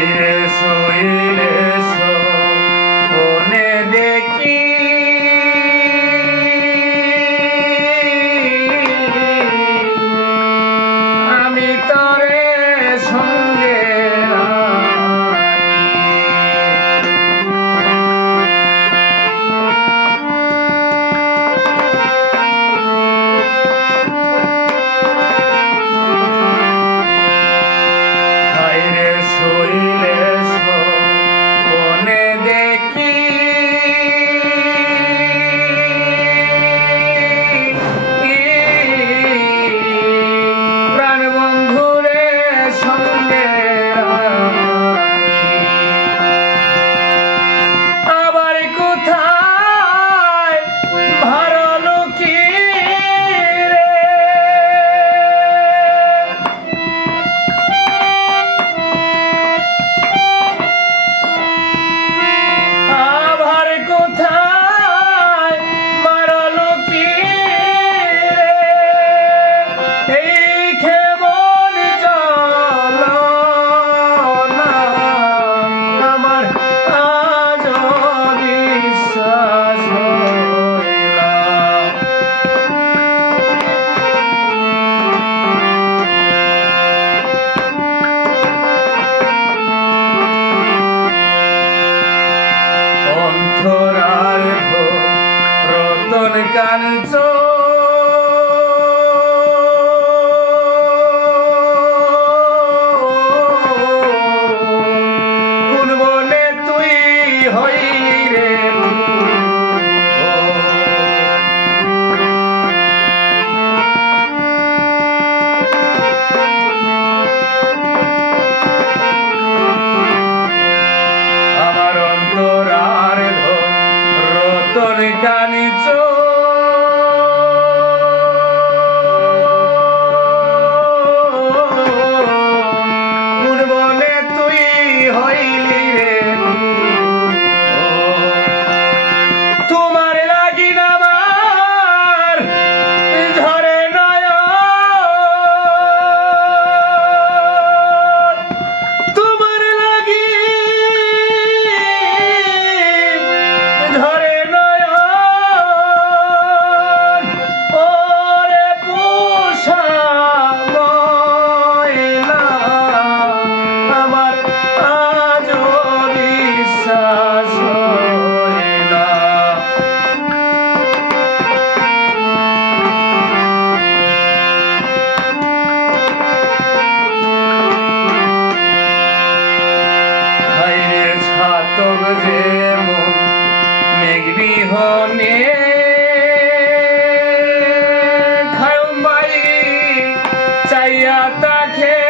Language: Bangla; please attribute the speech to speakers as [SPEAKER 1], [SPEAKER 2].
[SPEAKER 1] aire soy কাঞ্চন বিহনে খাড়ুম বাড়ি চাইয়া তাখে